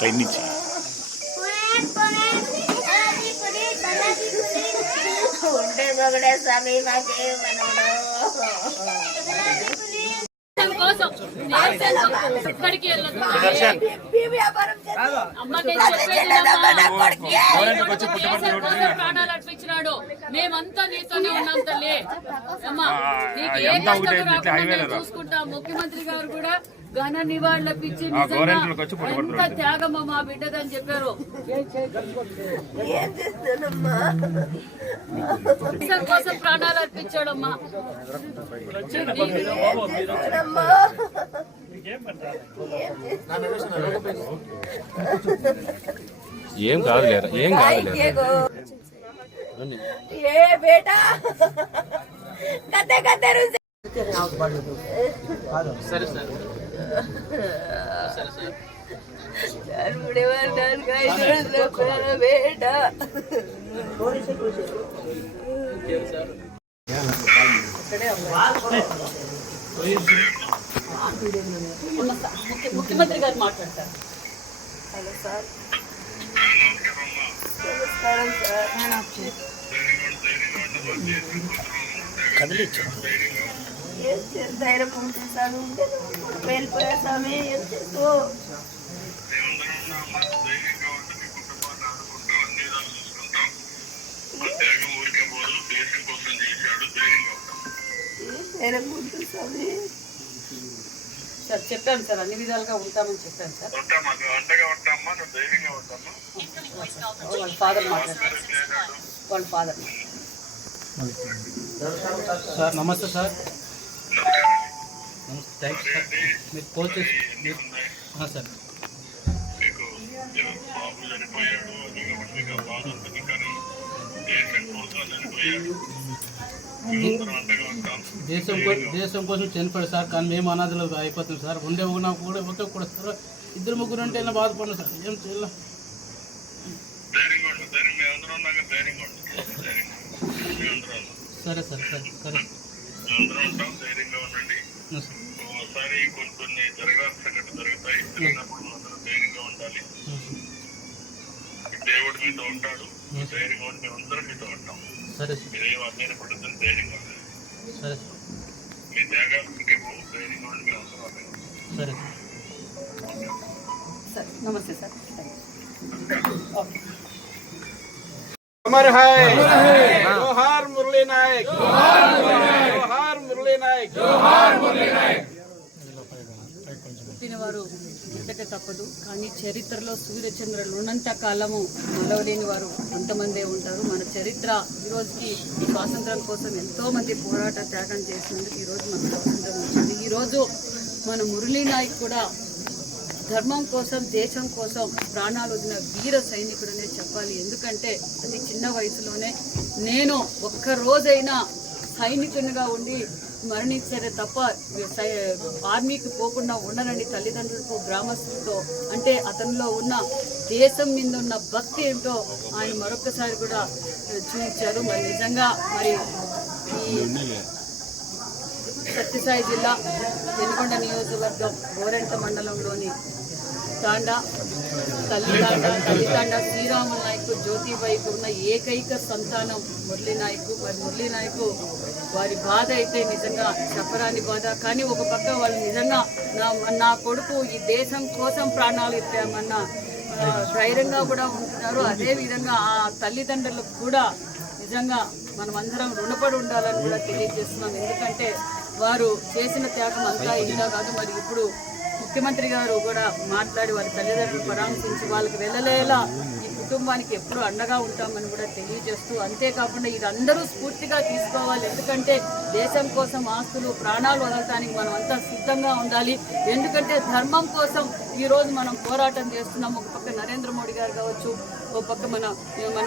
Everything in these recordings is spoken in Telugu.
పైనుంచి ఉంటే ఒకడే స్వామి మాకే మనోడు ఎక్కడికి ప్రాణాలు అర్పించినాడు. మేమంతా నీతోనే ఉన్నాం తల్లి. అమ్మా నీకు ఏ కష్టం రాకుండా చూసుకుంటాం. ముఖ్యమంత్రి గారు కూడా ఘన నివాళులర్పించి ఎంత త్యాగమ్మ మా బిడ్డదని చెప్పారు. దేశం కోసం ప్రాణాలు అర్పించాడమ్మా. ఏం కాదులేరా, ఏం కాదులేరా. ఏ బేటా కతే కతే సరే సార్ బేటా ముఖ్యమంత్రి గారు మాట్లాడతారు. హలో సార్, నమస్కారం సార్. ధైర్యం ఉంటుంది సార్. ఉంటే వెళ్ళిపోయా స్వామి. ఏం చేస్తూ ధైర్యం ఉంటుంది స్వామి. సార్ చెప్పాను సార్, అన్ని విధాలుగా ఉంటామని చెప్పాను సార్. వాళ్ళ ఫాదర్ మాట్లాడారు. వాళ్ళ ఫాదర్ సార్. నమస్తే సార్. నమస్తే, థ్యాంక్స్ సార్. మీరు ఫోన్ చేసి సార్. దేశం కోసం చనిపోయాడు సార్. కానీ మేము అనాథలు అయిపోతాం సార్. ఉండే నాకు కూడా ఒకే కూడా సార్. ఇద్దరు ముగ్గురు అంటే ఎలా బాధపడినా సార్. ఏం చేయాలి? సరే సార్, సరే సరే. ఒకసారి కొన్ని జరగాల్సిన సంఘటనలు జరుగుతాయి. జరిగినప్పుడు అందరూ ధైర్యంగా ఉండాలి. దేవుడు మీతో ఉంటాడు. ధైర్యంగా ఉండి మేము అందరం మీతో ఉంటాం. సరే. మీరేం అధ్యయన పడుతుంది, ధైర్యంగా ఉండాలి. సరే. మీ త్యాగాలకి ధైర్యంగా ఉండి మేము అందరం అదే. సరే సార్. నమస్తే సార్. ఓకే. अमर है जोहार मुरली नायक, जोहार मुरली नायक, जोहार मुरली नायक. పుట్టినవారు పుట్టక తప్పదు. కానీ చరిత్రలో సూర్యచంద్రులు ఉన్నంత కాలము మలవలేని వారు కొంతమందే ఉంటారు. మన చరిత్ర ఈరోజుకి స్వాతంత్రం కోసం ఎంతోమంది పోరాట త్యాగం చేసినందుకు ఈరోజు మనకు స్వాతంత్రం వచ్చింది. ఈరోజు మన మురళీ నాయక్ కూడా ధర్మం కోసం, దేశం కోసం ప్రాణాలు వదిలిన వీర సైనికుడనే చెప్పాలి. ఎందుకంటే అది చిన్న వయసులోనే నేను ఒక్కరోజైనా సైనికునిగా ఉండి మరణించేదే తప్ప ఆర్మీకి పోకుండా ఉండనని తల్లిదండ్రులతో, గ్రామస్తులతో, అంటే అతనిలో ఉన్న దేశం మీద ఉన్న భక్తి ఏంటో ఆయన మరొకసారి కూడా చూపించారు. మరి నిజంగా మరి ఈ సత్యసాయి జిల్లా వెనుకొండ నియోజకవర్గం గోరెంట మండలంలోని తల్లితాండ శ్రీరాములు నాయకు, జ్యోతిబాయికి ఉన్న ఏకైక సంతానం మురళీ నాయకు. మరి మురళీ నాయకు వారి బాధ అయితే నిజంగా చెప్పరాని బాధ. కానీ ఒక పక్క వాళ్ళు నిజంగా నా కొడుకు ఈ దేశం కోసం ప్రాణాలు ఇస్తామన్న ధైర్యంగా కూడా ఉంటున్నారు. అదేవిధంగా ఆ తల్లిదండ్రులకు కూడా నిజంగా మనమందరం రుణపడి ఉండాలని కూడా తెలియజేస్తున్నాం. ఎందుకంటే వారు చేసిన త్యాగం అంతా ఇలా కాదు. మరి ఇప్పుడు ముఖ్యమంత్రి గారు కూడా మాట్లాడి వారి తల్లిదండ్రులు పరామర్శించి వాళ్ళకి వెళ్ళలేలా ఈ కుటుంబానికి ఎప్పుడు అండగా ఉంటామని కూడా తెలియజేస్తూ, అంతేకాకుండా ఇది అందరూ స్ఫూర్తిగా తీసుకోవాలి. ఎందుకంటే దేశం కోసం ఆస్తులు, ప్రాణాలు వదలటానికి మనం అంతా సిద్ధంగా ఉండాలి. ఎందుకంటే ధర్మం కోసం ఈరోజు మనం పోరాటం చేస్తున్నాం. ఒక పక్క నరేంద్ర మోడీ గారు కావచ్చు, ఒక పక్క మన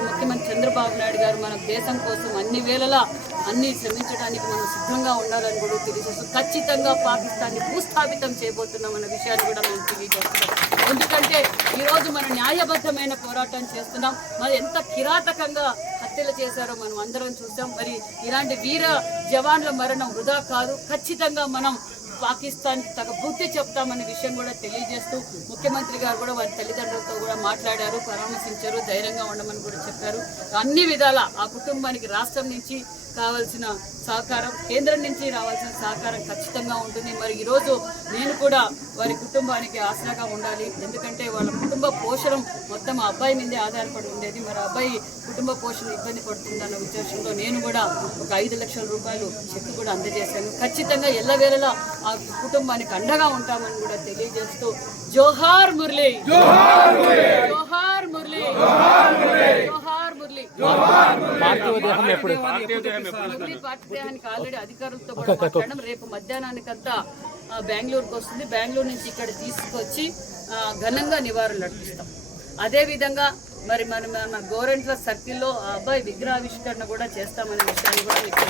ముఖ్యమంత్రి చంద్రబాబు నాయుడు గారు మన దేశం కోసం అన్ని వేళలా అన్ని శ్రమించడానికి మనం సిద్ధంగా ఉండాలని కూడా తెలియజేస్తూ, ఖచ్చితంగా పాకిస్తాన్ని భూస్థాపితం చేయబోతున్నామన్న విషయాన్ని కూడా మనం తెలియజేస్తున్నాం. ఎందుకంటే ఈరోజు మనం న్యాయబద్ధమైన పోరాటం చేస్తున్నాం. మరి ఎంత కిరాతకంగా హత్యలు చేశారో మనం అందరం చూసాం. మరి ఇలాంటి వీర జవాన్ల మరణం వృధా కాదు. ఖచ్చితంగా మనం పాకిస్తాన్ తగ్గ బుద్ధి చెప్తామనే విషయం కూడా తెలియజేస్తూ ముఖ్యమంత్రి గారు కూడా వారి తల్లిదండ్రులతో కూడా మాట్లాడారు, పరామర్శించారు, ధైర్యంగా ఉండమని కూడా చెప్పారు. అన్ని విధాల ఆ కుటుంబానికి రాష్ట్రం నుంచి కావాల్సిన సహకారం, కేంద్రం నుంచి రావాల్సిన సహకారం ఖచ్చితంగా ఉంటుంది. మరి ఈరోజు నేను కూడా వారి కుటుంబానికి ఆసరాగా ఉండాలి. ఎందుకంటే వాళ్ళ కుటుంబ పోషణ మొత్తం ఆ అబ్బాయి మీదే ఆధారపడి ఉండేది. మరి అబ్బాయి కుటుంబ పోషణ ఇబ్బంది పడుతుందన్న ఉద్దేశంలో నేను కూడా ఒక 5 లక్షల రూపాయలు చెక్ కూడా అందజేశాను. ఖచ్చితంగా ఎల్లవేళలా ఆ కుటుంబానికి అండగా ఉంటామని కూడా తెలియజేస్తూ జోహార్ మురళి, జోహార్ మురళి, జోహార్ మురళి. మురళి పార్టీదేహానికి ఆల్రెడీ అధికారులతో కూడా మాట్లాడడం. రేపు మధ్యాహ్నానికంతా బెంగళూరుకు వస్తుంది. బెంగళూరు నుంచి ఇక్కడ తీసుకొచ్చి ఘనంగా నివాళులు అర్పిస్తాం. అదేవిధంగా మరి మన గోరెంట్ల సర్కిల్లో ఆ అబ్బాయి విగ్రహావిష్కరణ కూడా చేస్తామనే విషయాన్ని కూడా మీకు